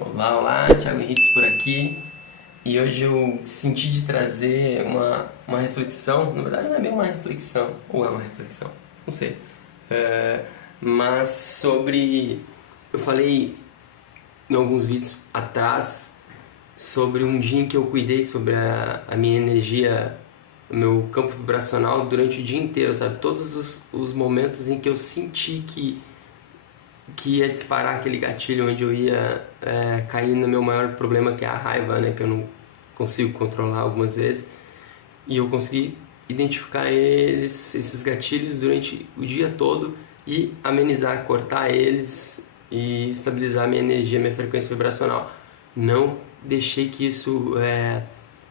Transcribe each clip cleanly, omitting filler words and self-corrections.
Olá, olá, Thiago Henriques por aqui. E hoje eu senti de trazer uma reflexão, na verdade não é bem uma reflexão, ou é uma reflexão, não sei. É, mas sobre, eu falei em alguns vídeos atrás sobre um dia em que eu cuidei sobre a minha energia, o meu campo vibracional durante o dia inteiro, sabe? Todos os momentos em que eu senti que ia disparar aquele gatilho onde eu ia cair no meu maior problema, que é a raiva, né? Que eu não consigo controlar algumas vezes. E eu consegui identificar esses gatilhos durante o dia todo e amenizar, cortar eles e estabilizar minha energia, minha frequência vibracional. Não deixei que isso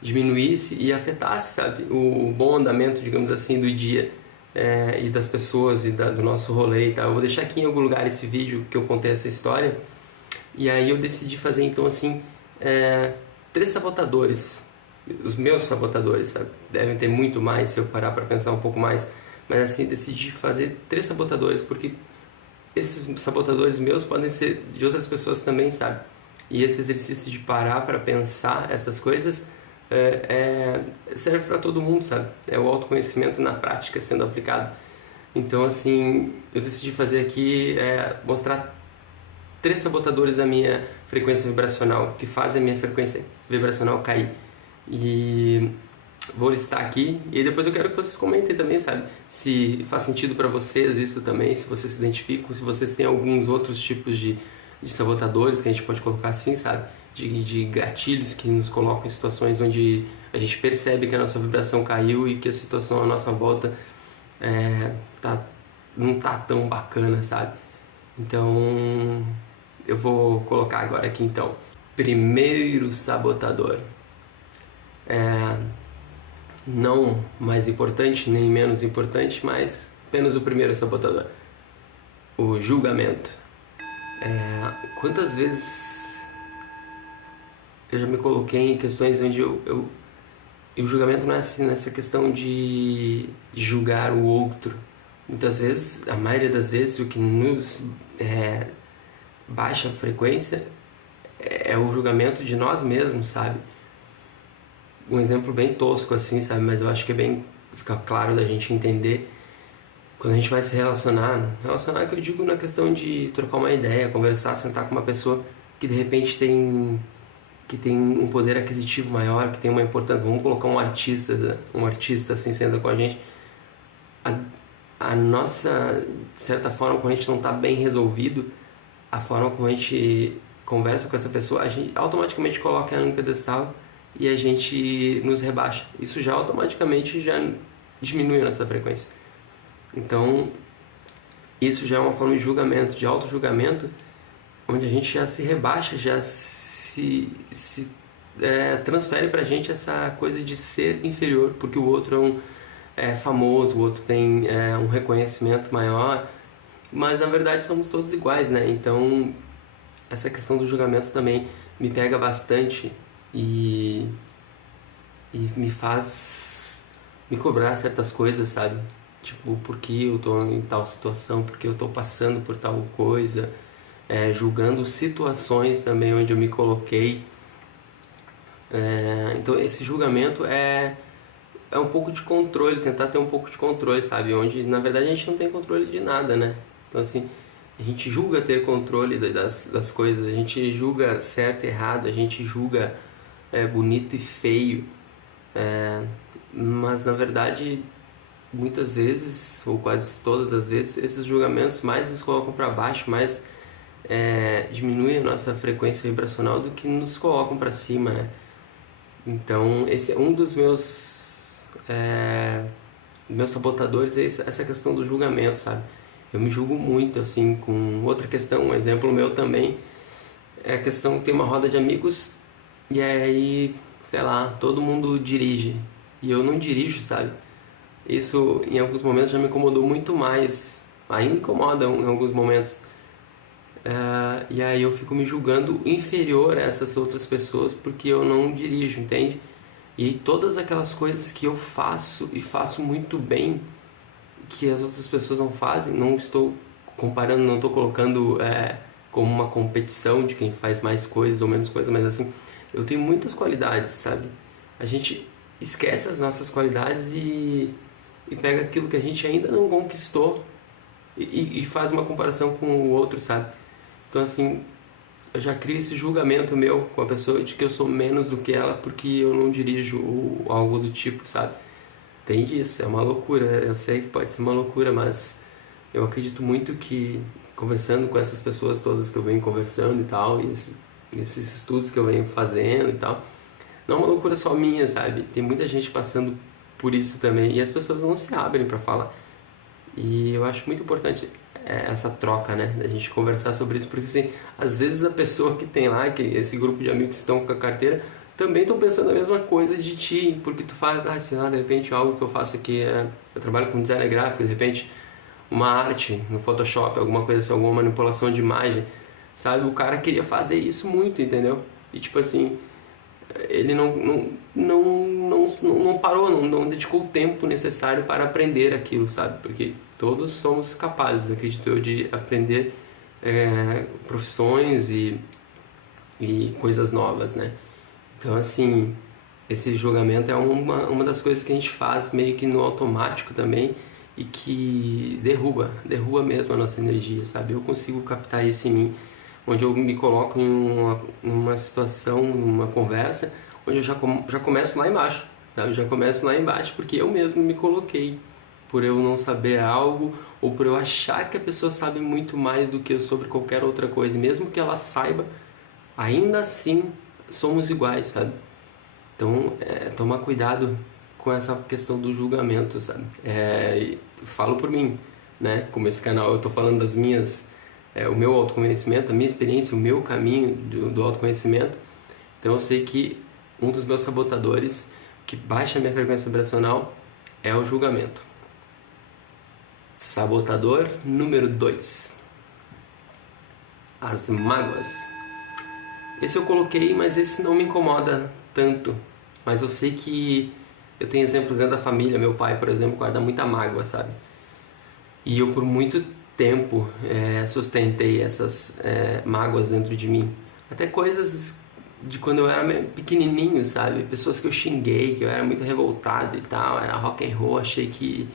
diminuísse e afetasse, sabe, o bom andamento, digamos assim, do dia e das pessoas e do nosso rolê e tal. Eu vou deixar aqui em algum lugar esse vídeo que eu contei essa história. E aí eu decidi fazer então assim 3 sabotadores, os meus sabotadores, sabe? Devem ter muito mais se eu parar para pensar um pouco mais, mas assim decidi fazer 3 sabotadores porque esses sabotadores meus podem ser de outras pessoas também, sabe? E esse exercício de parar para pensar essas coisas serve para todo mundo, sabe? É o autoconhecimento na prática sendo aplicado. Então, assim, eu decidi fazer aqui, mostrar 3 sabotadores da minha frequência vibracional, que fazem a minha frequência vibracional cair. E vou listar aqui, e depois eu quero que vocês comentem também, sabe? Se faz sentido para vocês isso também, se vocês se identificam, se vocês têm alguns outros tipos de sabotadores que a gente pode colocar assim, sabe? De gatilhos que nos colocam em situações onde a gente percebe que a nossa vibração caiu e que a situação à nossa volta não tá tão bacana, sabe? Então, eu vou colocar agora aqui então. Primeiro sabotador. Não mais importante, nem menos importante, mas apenas o primeiro sabotador. O julgamento. Quantas vezes eu já me coloquei em questões onde e o julgamento não é assim nessa questão de julgar o outro. Muitas vezes, a maioria das vezes, o que nos baixa a frequência é o julgamento de nós mesmos, sabe? Um exemplo bem tosco assim, sabe? Mas eu acho que é bem fica claro da gente entender quando a gente vai se relacionar que eu digo na questão de trocar uma ideia, conversar, sentar com uma pessoa que de repente tem um poder aquisitivo maior, que tem uma importância. Vamos colocar um artista assim sendo com a gente. A nossa, de certa forma, quando a gente não está bem resolvido, a forma como a gente conversa com essa pessoa, a gente automaticamente coloca ela no pedestal e a gente nos rebaixa. Isso já automaticamente já diminui a nossa frequência. Então, isso já é uma forma de julgamento, de auto-julgamento, onde a gente já se rebaixa, já se transfere pra gente essa coisa de ser inferior, porque o outro é famoso, o outro tem um reconhecimento maior, mas na verdade somos todos iguais, né? Então, essa questão do julgamento também me pega bastante e me faz me cobrar certas coisas, sabe? Tipo, por que eu tô em tal situação, por que eu tô passando por tal coisa, julgando situações também onde eu me coloquei. Então esse julgamento é um pouco de controle, tentar ter um pouco de controle, sabe? Onde na verdade a gente não tem controle de nada, né? Então assim, a gente julga ter controle das coisas, a gente julga certo e errado, a gente julga bonito e feio, mas na verdade muitas vezes, ou quase todas as vezes, esses julgamentos mais nos colocam para baixo, mais diminuem a nossa frequência vibracional do que nos colocam para cima, né? Então esse é um dos meus sabotadores, essa questão do julgamento, sabe? Eu me julgo muito assim com outra questão, um exemplo meu também é a questão que tem uma roda de amigos e aí, sei lá, todo mundo dirige e eu não dirijo, sabe? Isso em alguns momentos já me incomodou muito mais, ainda incomoda em alguns momentos. E aí eu fico me julgando inferior a essas outras pessoas porque eu não dirijo, entende? E todas aquelas coisas que eu faço e faço muito bem, que as outras pessoas não fazem, não estou comparando, não estou colocando como uma competição de quem faz mais coisas ou menos coisas, mas assim, eu tenho muitas qualidades, sabe? A gente esquece as nossas qualidades e pega aquilo que a gente ainda não conquistou e faz uma comparação com o outro, sabe? Então assim, eu já crio esse julgamento meu com a pessoa de que eu sou menos do que ela porque eu não dirijo ou algo do tipo, sabe? Tem disso, é uma loucura, eu sei que pode ser uma loucura, mas eu acredito muito que conversando com essas pessoas todas que eu venho conversando e tal, e esses estudos que eu venho fazendo e tal, não é uma loucura só minha, sabe? Tem muita gente passando por isso também e as pessoas não se abrem para falar. E eu acho muito importante essa troca, né? A gente conversar sobre isso, porque assim, às vezes a pessoa que tem lá, que esse grupo de amigos que estão com a carteira, também estão pensando a mesma coisa de ti, porque tu faz, sei lá, de repente algo que eu faço aqui, eu trabalho com design gráfico, de repente uma arte no Photoshop, alguma coisa assim, alguma manipulação de imagem, sabe? O cara queria fazer isso muito, entendeu? E tipo assim, ele não parou, não dedicou o tempo necessário para aprender aquilo, sabe? Porque todos somos capazes, acredito eu, de aprender profissões e coisas novas, né? Então, assim, esse julgamento é uma das coisas que a gente faz meio que no automático também e que derruba mesmo a nossa energia, sabe? Eu consigo captar isso em mim, onde eu me coloco em uma situação, numa conversa, onde eu já começo lá embaixo, sabe? Eu já começo lá embaixo porque eu mesmo me coloquei, por eu não saber algo ou por eu achar que a pessoa sabe muito mais do que eu sobre qualquer outra coisa, e mesmo que ela saiba, ainda assim somos iguais, sabe? Então, tomar cuidado com essa questão do julgamento, sabe? Falo por mim, né? Como esse canal eu tô falando das minhas, o meu autoconhecimento, a minha experiência, o meu caminho do autoconhecimento. Então eu sei que um dos meus sabotadores que baixa a minha frequência vibracional é o julgamento. Sabotador número 2. As mágoas. Esse eu coloquei, mas esse não me incomoda tanto. Mas eu sei que eu tenho exemplos dentro da família. Meu pai, por exemplo, guarda muita mágoa, sabe? E eu por muito tempo sustentei essas mágoas dentro de mim. Até coisas de quando eu era pequenininho, sabe? Pessoas que eu xinguei, que eu era muito revoltado e tal. Era rock and roll, achei que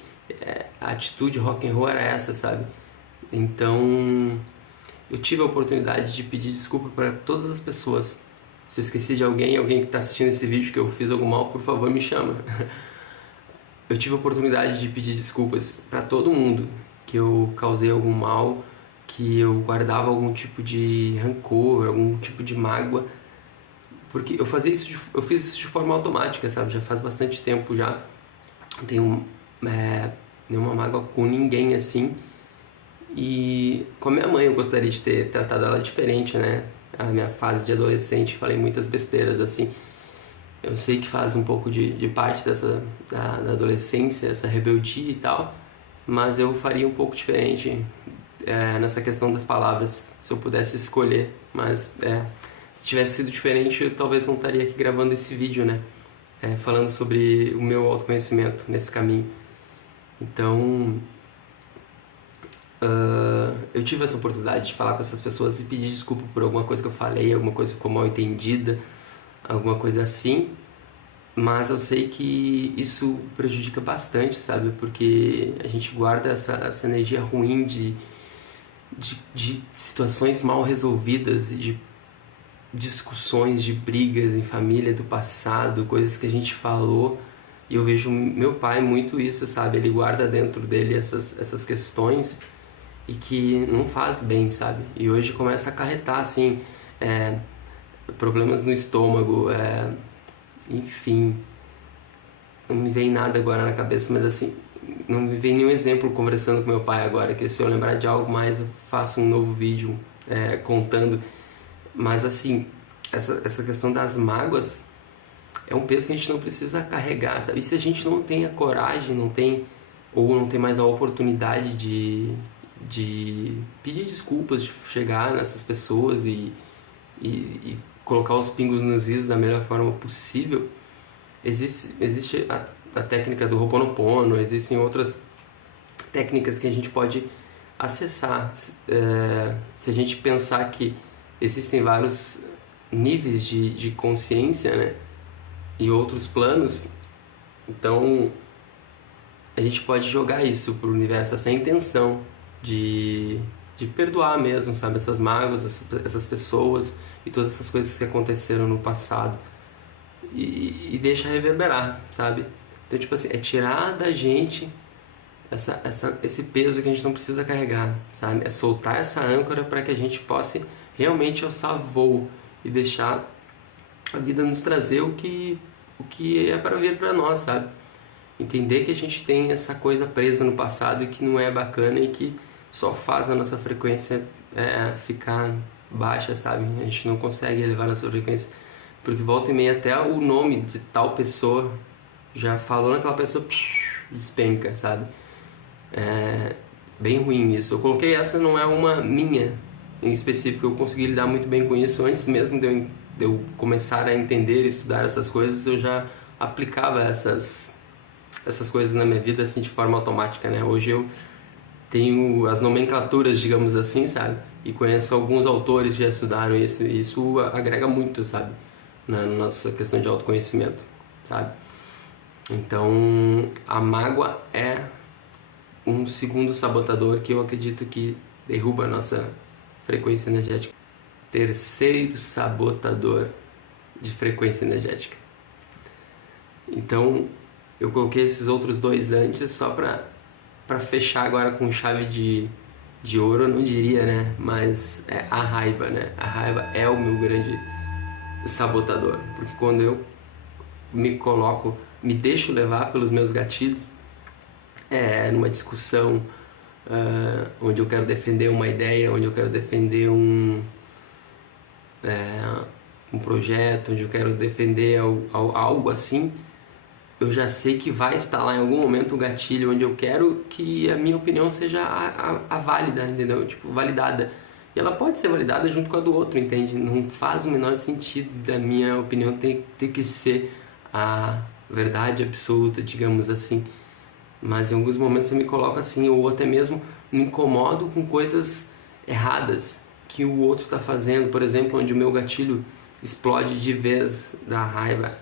a atitude rock and roll era essa, sabe? Então eu tive a oportunidade de pedir desculpa para todas as pessoas. Se eu esqueci de alguém que está assistindo esse vídeo que eu fiz algum mal, por favor me chama. Eu tive a oportunidade de pedir desculpas para todo mundo que eu causei algum mal, que eu guardava algum tipo de rancor, algum tipo de mágoa, porque eu fiz isso de forma automática, sabe? Já faz bastante tempo já. Não tenho nenhuma mágoa com ninguém assim. E com a minha mãe eu gostaria de ter tratado ela diferente, né? A minha fase de adolescente, falei muitas besteiras assim. Eu sei que faz um pouco de parte da adolescência, essa rebeldia e tal, mas eu faria um pouco diferente nessa questão das palavras, se eu pudesse escolher. Mas se tivesse sido diferente, eu talvez não estaria aqui gravando esse vídeo, né? Falando sobre o meu autoconhecimento nesse caminho. Então, eu tive essa oportunidade de falar com essas pessoas e pedir desculpa por alguma coisa que eu falei, alguma coisa que ficou mal entendida, alguma coisa assim, mas eu sei que isso prejudica bastante, sabe? Porque a gente guarda essa energia ruim de situações mal resolvidas, de discussões, de brigas em família do passado, coisas que a gente falou. E eu vejo meu pai muito isso, sabe? Ele guarda dentro dele essas questões e que não faz bem, sabe? E hoje começa a acarretar, assim, problemas no estômago, enfim. Não me vem nada agora na cabeça, mas assim, não me vem nenhum exemplo conversando com meu pai agora, que se eu lembrar de algo mais eu faço um novo vídeo contando. Mas assim, essa questão das mágoas é um peso que a gente não precisa carregar, sabe? E se a gente não tem a coragem, não tem mais a oportunidade de pedir desculpas, de chegar nessas pessoas e colocar os pingos nos is da melhor forma possível, existe a técnica do Ho'oponopono, existem outras técnicas que a gente pode acessar. Se a gente pensar que existem vários níveis de consciência, né, e outros planos, então a gente pode jogar isso pro universo, essa intenção de perdoar mesmo, sabe, essas mágoas, essas pessoas e todas essas coisas que aconteceram no passado, e deixa reverberar, sabe? Então, tipo assim, é tirar da gente esse peso que a gente não precisa carregar, sabe? É soltar essa âncora para que a gente possa realmente alçar voo e deixar a vida nos trazer o que é para vir para nós, sabe? Entender que a gente tem essa coisa presa no passado e que não é bacana e que só faz a nossa frequência ficar baixa, sabe? A gente não consegue elevar a nossa frequência, porque volta e meia até o nome de tal pessoa já falou naquela pessoa, despenca, sabe? É bem ruim isso. Eu coloquei essa, não é uma minha em específico, eu consegui lidar muito bem com isso antes mesmo de eu começar a entender e estudar essas coisas. Eu já aplicava essas coisas na minha vida assim de forma automática, né? Hoje eu tenho as nomenclaturas, digamos assim, sabe? E conheço alguns autores que já estudaram isso, e isso agrega muito, sabe? Na nossa questão de autoconhecimento, sabe? Então, a mágoa é um segundo sabotador que eu acredito que derruba a nossa frequência energética. Terceiro sabotador de frequência energética. Então, eu coloquei esses outros dois antes só para fechar agora com chave de ouro, eu não diria, né? Mas é a raiva, né? A raiva é o meu grande sabotador, porque quando eu me deixo levar pelos meus gatilhos, numa discussão onde eu quero defender uma ideia, onde eu quero defender um projeto, onde eu quero defender algo assim, eu já sei que vai estar lá em algum momento o gatilho onde eu quero que a minha opinião seja a válida, entendeu? Tipo, validada. E ela pode ser validada junto com a do outro, entende? Não faz o menor sentido da minha opinião ter que ser a verdade absoluta, digamos assim. Mas em alguns momentos eu me coloco assim, ou até mesmo me incomodo com coisas erradas que o outro está fazendo. Por exemplo, onde o meu gatilho explode de vez da raiva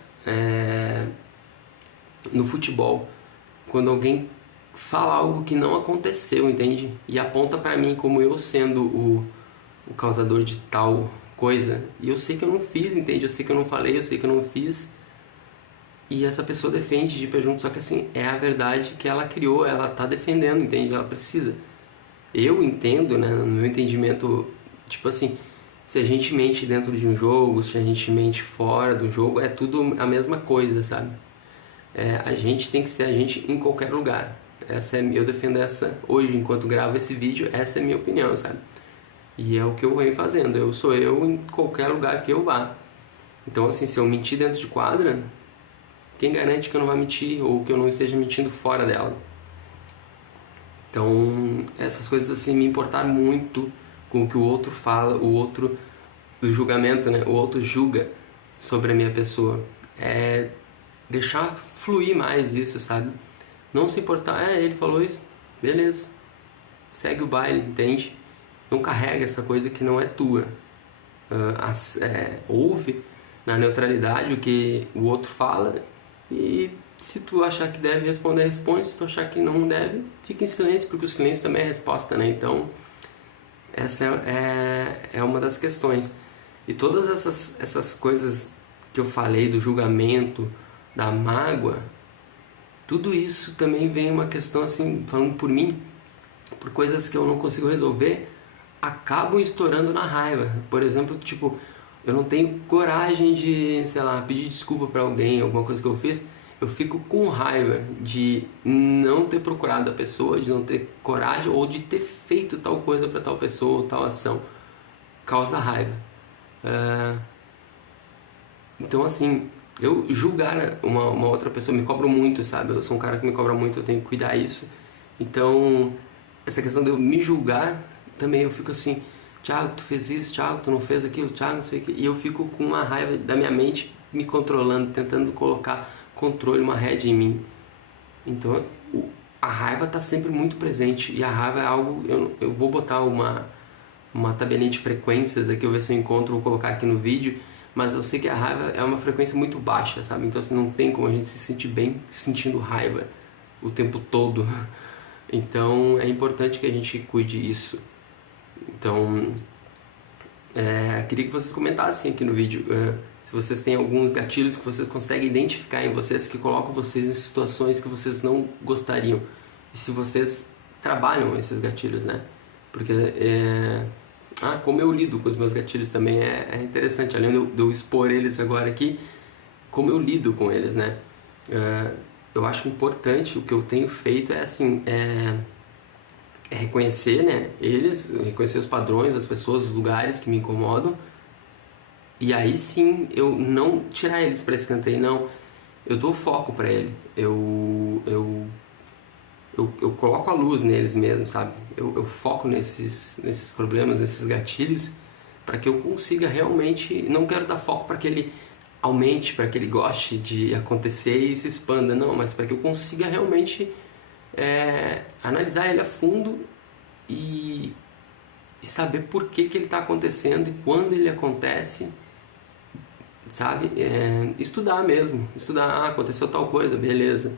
no futebol, quando alguém fala algo que não aconteceu, entende? E aponta pra mim como eu sendo o causador de tal coisa, e eu sei que eu não fiz, entende? Eu sei que eu não falei, eu sei que eu não fiz, e essa pessoa defende de pé junto, só que assim, é a verdade que ela criou, ela tá defendendo, entende? Ela precisa. Eu entendo, né, no meu entendimento, tipo assim, se a gente mente dentro de um jogo, se a gente mente fora do jogo, é tudo a mesma coisa, sabe? A gente tem que ser a gente em qualquer lugar. Eu defendo essa hoje, enquanto gravo esse vídeo, essa é a minha opinião, sabe? E é o que eu venho fazendo. Eu sou eu em qualquer lugar que eu vá. Então, assim, se eu mentir dentro de quadra, quem garante que eu não vá mentir ou que eu não esteja mentindo fora dela? Então, essas coisas assim me importaram muito com o que o outro fala, o outro do julgamento, né? O outro julga sobre a minha pessoa. Deixar fluir mais isso, sabe? Não se importar, ele falou isso, beleza, segue o baile, entende? Não carrega essa coisa que não é tua. Ouve na neutralidade o que o outro fala, e se tu achar que deve responder, responde. Se tu achar que não deve, fica em silêncio, porque o silêncio também é resposta, né? Então, essa é uma das questões. E todas essas coisas que eu falei do julgamento, da mágoa, tudo isso também vem uma questão assim, falando por mim, por coisas que eu não consigo resolver, acabam estourando na raiva. Por exemplo, tipo, eu não tenho coragem de, sei lá, pedir desculpa pra alguém, alguma coisa que eu fiz, eu fico com raiva de não ter procurado a pessoa, de não ter coragem ou de ter feito tal coisa pra tal pessoa ou tal ação. Causa raiva. Então, assim, eu julgar uma outra pessoa me cobro muito, sabe? Eu sou um cara que me cobra muito, eu tenho que cuidar disso. Então, essa questão de eu me julgar, também eu fico assim, Thiago, tu fez isso, Thiago, tu não fez aquilo, Thiago, não sei o que. E eu fico com uma raiva da minha mente me controlando, tentando colocar controle, uma rédea em mim. Então, a raiva está sempre muito presente, e a raiva é algo, eu vou botar uma tabelinha de frequências aqui, eu ver se eu encontro, vou colocar aqui no vídeo, mas eu sei que a raiva é uma frequência muito baixa, sabe? Então assim, não tem como a gente se sentir bem sentindo raiva o tempo todo. Então é importante que a gente cuide disso. Então, queria que vocês comentassem aqui no vídeo se vocês têm alguns gatilhos que vocês conseguem identificar em vocês, que colocam vocês em situações que vocês não gostariam, e se vocês trabalham esses gatilhos, né? Porque como eu lido com os meus gatilhos também é interessante, além de eu expor eles agora aqui, como eu lido com eles, né? Eu acho importante, o que eu tenho feito é assim, reconhecer, né, eles, reconhecer os padrões, as pessoas, os lugares que me incomodam, e aí sim eu não tirar eles para escanteio, não, eu dou foco para ele, eu coloco a luz neles mesmo, sabe? Eu foco nesses problemas, nesses gatilhos, para que eu consiga realmente, não quero dar foco para que ele aumente, para que ele goste de acontecer e se expanda, não, mas para que eu consiga realmente analisar ele a fundo e saber por que ele está acontecendo e quando ele acontece, sabe? Estudar mesmo, aconteceu tal coisa, beleza.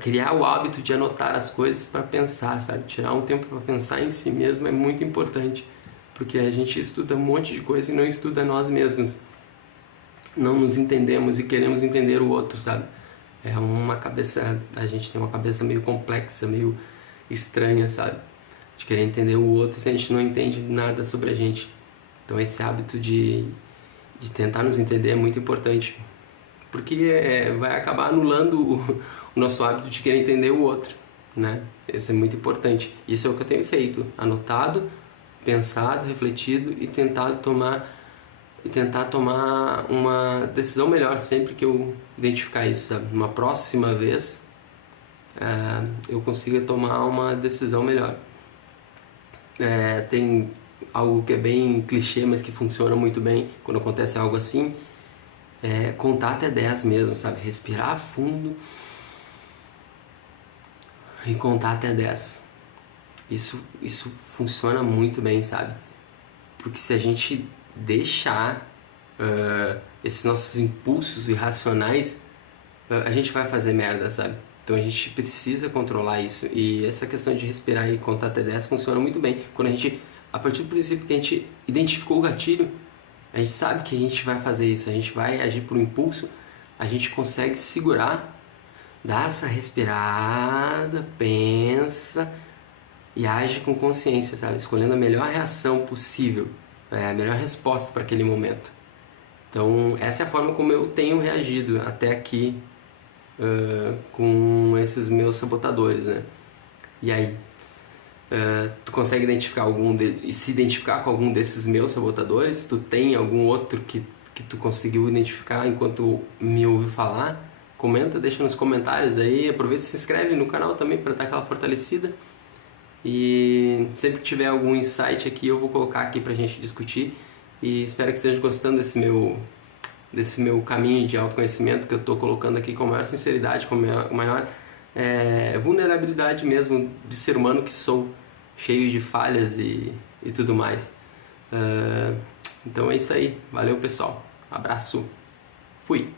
Criar o hábito de anotar as coisas para pensar, sabe? Tirar um tempo para pensar em si mesmo é muito importante, porque a gente estuda um monte de coisa e não estuda nós mesmos. Não nos entendemos e queremos entender o outro, sabe? A gente tem uma cabeça meio complexa, meio estranha, sabe? De querer entender o outro se a gente não entende nada sobre a gente. Então esse hábito de tentar nos entender é muito importante, porque vai acabar anulando o nosso hábito de querer entender o outro, né? Isso é muito importante. Isso é o que eu tenho feito, anotado, pensado, refletido e tentar tomar uma decisão melhor sempre que eu identificar isso, sabe? Uma próxima vez eu consiga tomar uma decisão melhor. Tem algo que é bem clichê, mas que funciona muito bem quando acontece algo assim, contar até 10 mesmo, sabe? Respirar fundo e contar até 10. Isso funciona muito bem, sabe? Porque se a gente deixar esses nossos impulsos irracionais, a gente vai fazer merda, sabe? Então a gente precisa controlar isso, e essa questão de respirar e contar até 10 funciona muito bem. Quando a partir do princípio que a gente identificou o gatilho, a gente sabe que a gente vai fazer isso, a gente vai agir por um impulso, a gente consegue segurar, dar essa respirada, pensa e age com consciência, sabe? Escolhendo a melhor reação possível, a melhor resposta para aquele momento. Então essa é a forma como eu tenho reagido até aqui com esses meus sabotadores, né? E aí, tu consegue identificar se identificar com algum desses meus sabotadores? Tu tem algum outro que tu conseguiu identificar enquanto me ouviu falar? Comenta, deixa nos comentários aí, aproveita e se inscreve no canal também para dar aquela fortalecida. E sempre que tiver algum insight aqui eu vou colocar aqui pra gente discutir, e espero que estejam gostando desse meu caminho de autoconhecimento que eu estou colocando aqui com a maior sinceridade, com a maior vulnerabilidade mesmo de ser humano que sou, cheio de falhas e tudo mais. Então é isso aí, valeu pessoal, abraço, fui!